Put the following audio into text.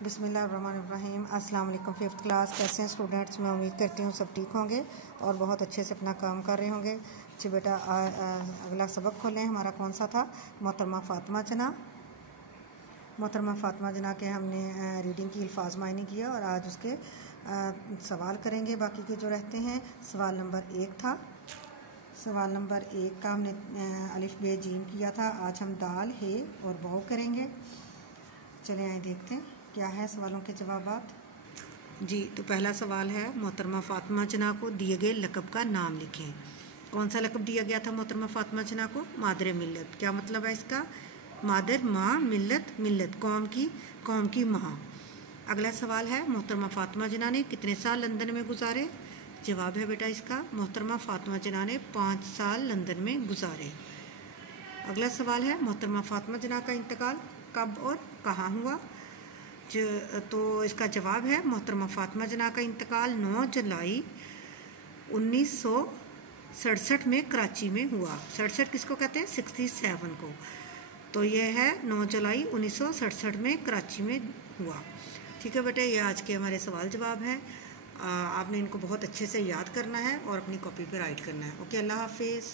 बिस्मिल्लाहिर्रहमानिर्रहीम। अस्सलाम वालेकुम। फिफ्थ क्लास कैसे हैं स्टूडेंट्स? मैं उम्मीद करती हूँ सब ठीक होंगे और बहुत अच्छे से अपना काम कर रहे होंगे। जी बेटा, अगला सबक खोलें। हमारा कौन सा था? मोहतरमा फ़ातिमा जना। मोहतरमा फ़ातिमा जना के हमने रीडिंग की अल्फाज मायने किया और आज उसके सवाल करेंगे। बाकी के जो रहते हैं, सवाल नंबर 1 था। सवाल नंबर 1 का हमने अलिफ बे जीम किया था। आज हम दाल हे और वाव करेंगे। चले आए देखते हैं क्या है सवालों के जवाबात। जी, तो पहला सवाल है, मोहतरमा फ़ातिमा जना को दिए गए लक़ब का नाम लिखें। कौन सा लक़ब दिया गया था मोहतरमा फ़ातिमा जना को? मादर मिल्लत। क्या मतलब है इसका? मादर माँ, मिल्लत मिल्लत कौम की माँ। अगला सवाल है, मोहतरमा फ़ातिमा जना ने कितने साल लंदन में गुजारे? जवाब है बेटा इसका, मोहतरमा फ़ातिमा जना ने 5 साल लंदन में गुजारे। अगला सवाल है, मोहतरमा फ़ातिमा जना का इंतकाल कब और कहाँ हुआ? तो इसका जवाब है, मोहतरमा फ़ातिमा जना का इंतकाल 9 जुलाई 1967 में कराची में हुआ। 67 किसको कहते हैं? 67 को। तो ये है 9 जुलाई 1967 में कराची में हुआ। ठीक है बेटे, ये आज के हमारे सवाल जवाब हैं। आपने इनको बहुत अच्छे से याद करना है और अपनी कॉपी पे राइट करना है। ओके, अल्लाह हाफिज़।